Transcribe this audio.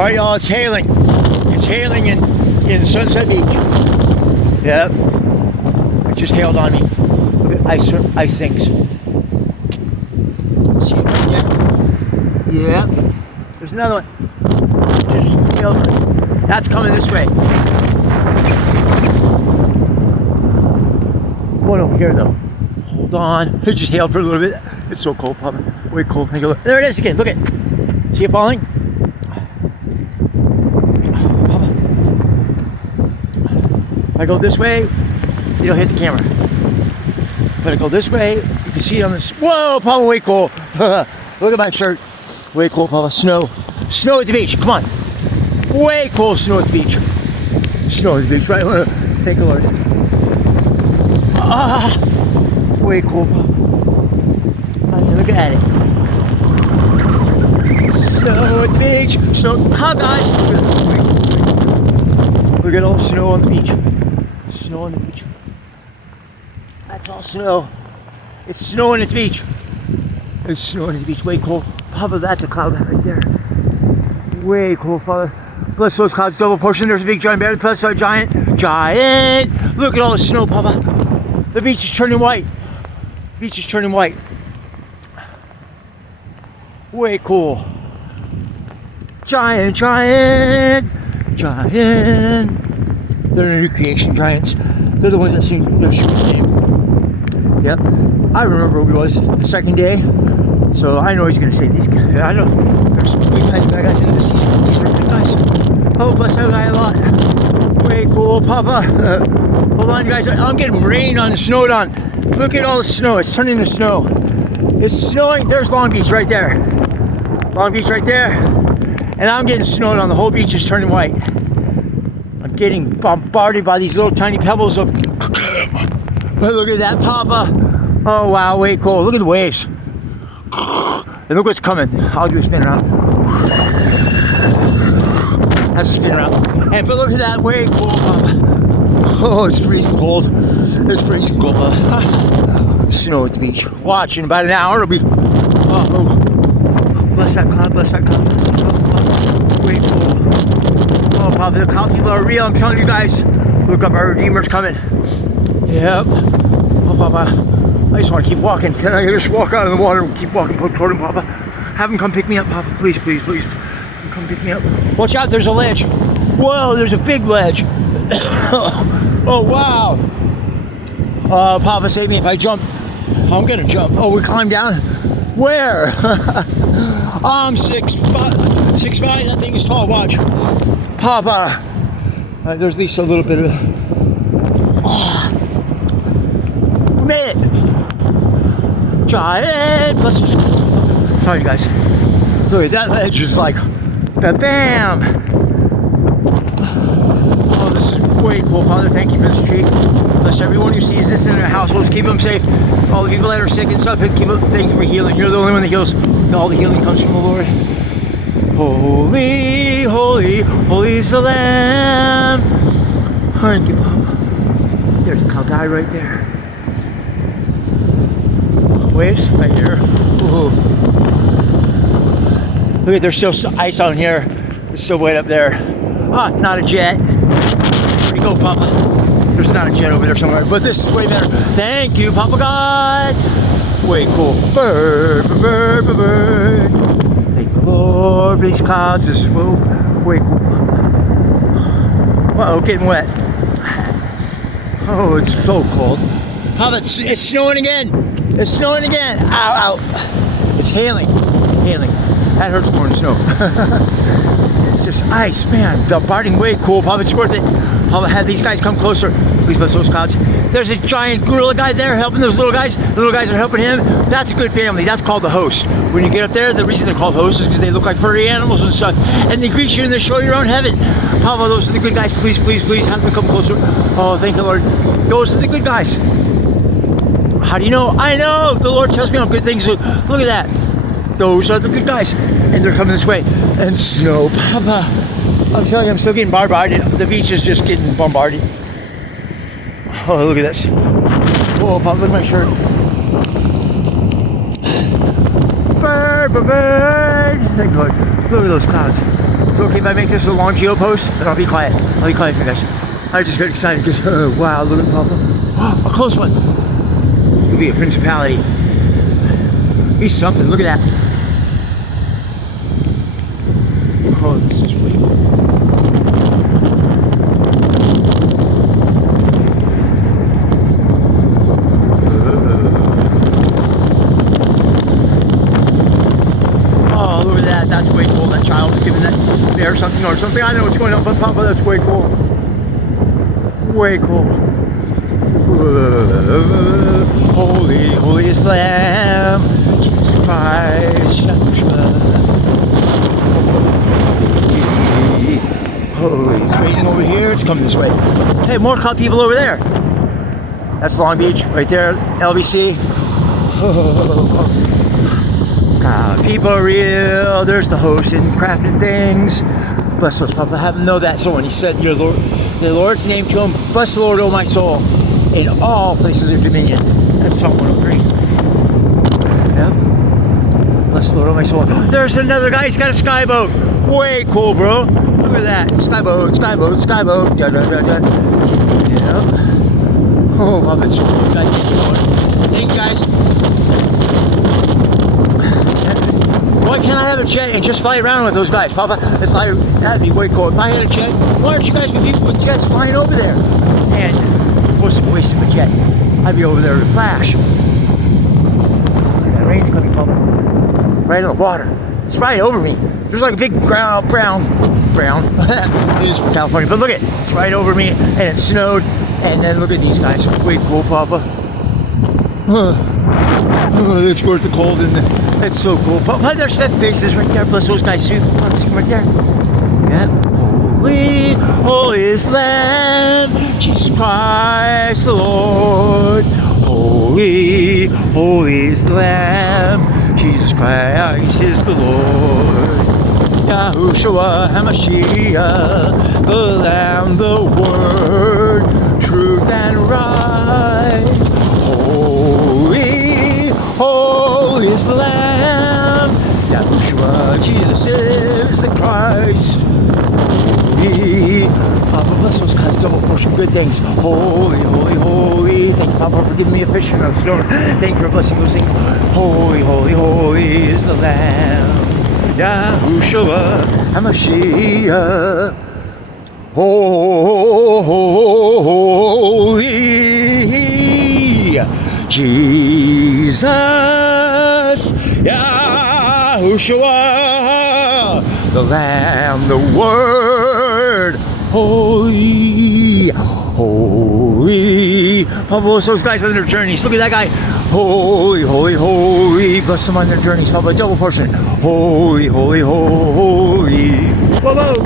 Alright, y'all, it's hailing. It's hailing in Sunset Beach. Yep. It just hailed on me. Look at ice things. See it right there? Yep. There's another one. Just hailed on me. That's coming this way. One over here, though. Hold on. It just hailed for a little bit. It's so cold, Papa. Way cold. Take a look. There it is again. Look at it. See it falling? If I go this way, it'll hit the camera. If I go this way, you can see it on this. Whoa, Papa, way cool. Look at my shirt. Way cool, Papa. Snow. Snow at the beach. Come on. Way cool snow at the beach. Snow at the beach, right? Take a look. Way cool, Papa. I mean, look at it. Snow at the beach. Snow. Come on, guys. Look at all the snow on the beach. Snow on the beach. That's all snow. It's snowing at the beach. It's snowing at the beach. Way cool. Papa, that's a cloud right there. Way cool, Father. Bless those clouds, double portion. There's a big giant bear. Plus a giant. Giant. Look at all the snow, Papa. The beach is turning white. The beach is turning white. Way cool. Giant, giant. Giant. They're the new creation giants. They're the ones that sing Yeshua's name. Yep. I remember who he was the second day. So I know he's going to say these guys. I know. There's some good guys, bad guys in the season. These are good guys. Oh, bless that guy a lot. Way cool, Papa. Hold on, guys. I'm getting rained on and snowed on. Look at all the snow. It's turning to snow. It's snowing. There's Long Beach right there. Long Beach right there. And I'm getting snowed on. The whole beach is turning white. I'm getting bombarded by these little tiny pebbles of... But look at that, Papa. Oh, wow, way cool. Look at the waves. And look what's coming. I'll do a spin around. That's a spin around. And but look at that, way cool, Papa. Oh, it's freezing cold. It's freezing cold, Papa. Snow at the beach. Watch, in about an hour, it'll be... Oh, bless that cloud, bless that cloud, bless that cloud, Papa. Way cool. Oh, Papa, the cloud people are real. I'm telling you guys. Look up, our Redeemer's coming. Yep. Oh, Papa. I just want to keep walking. Can I just walk out of the water and keep walking toward him, Papa? Have him come pick me up, Papa. Please, please, please. Come pick me up. Watch out, there's a ledge. Whoa, there's a big ledge. Oh, wow. Papa, save me if I jump. I'm going to jump. Oh, we climb down? Where? I'm 6'5". 6'5", that thing is tall. Watch. Papa. There's at least a little bit of... We made it. Giant. Sorry, guys. Look at that ledge. Is like, bam. Oh, this is way cool, Father. Thank you for this treat. Bless everyone who sees this in their households. Keep them safe. All the people that are sick and stuff. Thank you for healing. You're the only one that heals. All the healing comes from the Lord. Holy, holy, holy is the Lamb. Thank you, Papa. There's a cow guy right there. Waves right here. Ooh. Look at, there's still ice on here. It's still wet up there. Ah, not a jet. Where'd you go, Papa? There's not a jet over there somewhere, but this is way better. Thank you, Papa God. Way cool. Bird, bird, bird, bird. Thank the Lord for these clouds. This is way cool, Papa. Uh-oh, getting wet. Oh, it's so cold. Papa, it's snowing again. It's snowing again. Ow, ow. It's hailing. Hailing. That hurts more than snow. It's just ice, man. The bombarding way cool. Papa, it's worth it. Papa, have these guys come closer. Please bless those clouds. There's a giant gorilla guy there helping those little guys. The little guys are helping him. That's a good family. That's called the host. When you get up there, the reason they're called hosts is because they look like furry animals and stuff. And they greet you and they show you around heaven. Papa, those are the good guys. Please, please, please have them come closer. Oh, thank you, Lord. Those are the good guys. How do you know? I know. The Lord tells me on good things. Look at that. Those are the good guys. And they're coming this way. And snow, Papa. I'm telling you, I'm still getting bombarded. The beach is just getting bombarded. Oh, look at this. Oh, Papa, look at my shirt. Bird, bird, bird. Thank God. Look at those clouds. Is it okay if I make this a long geo post? Then I'll be quiet. I'll be quiet for you guys. I just got excited because, wow, look at Papa. A close one. This could be a principality. He's something. Look at that. Oh, this is really cool. Oh, look at that. That's way cool. That child was giving that bear something or something. I don't know what's going on, but Papa, that's way cool. Way cool. Holy, holy is the Lamb, Jesus Christ, holy, it's raining over here, it's coming this way. Hey, more people over there. That's Long Beach, right there, LBC. God, people are real, there's the host and crafting things. Bless those Papa, have them know that. So when he said your Lord, the Lord's name to him, bless the Lord, O my soul, in all places of dominion. That's Psalm 103. Yep. Bless the Lord, O my soul. There's another guy, he's got a skyboat. Way cool, bro. Look at that. Skyboat, skyboat, skyboat. Da, da, da, da. Yep. Oh, Papa, it's so cool. Guys, thank you, Lord. Thank you, guys. Why can't I have a jet and just fly around with those guys, Papa? That'd be way cool. If I had a jet, why aren't you guys be people with jets flying over there? And what's the waste of a jet? I'd be over there to flash. That rain's coming, Papa. Right in the water. It's right over me. There's like a big brown. It is from California, but look at it. It's right over me, and it snowed. And then look at these guys. Way cool, Papa. Oh, it's worth the cold and it's so cool. Papa, there's that faces right there. Bless those guys too. Right there. Yeah. Holy, holy is the Lamb, Jesus Christ the Lord. Holy, holy is the Lamb, Jesus Christ is the Lord. Yahushua HaMashiach, the Lamb, the Word, truth and right. Holy, holy is the Lamb, Yahushua, Jesus is the Christ. Holy, Papa, bless those guys, double portion good things. Holy, holy, holy. Thank you, Papa, for giving me a fish and a stone. Thank you for blessing those things. Holy, holy, holy is the Lamb, Yahushua HaMashiach. Holy Jesus, Yahushua, the Lamb, the Word, holy, holy. Papa, bless those guys on their journeys. Look at that guy. Holy, holy, holy. Bless them on their journeys. Papa, double portion. Holy, holy, holy. Whoa, whoa.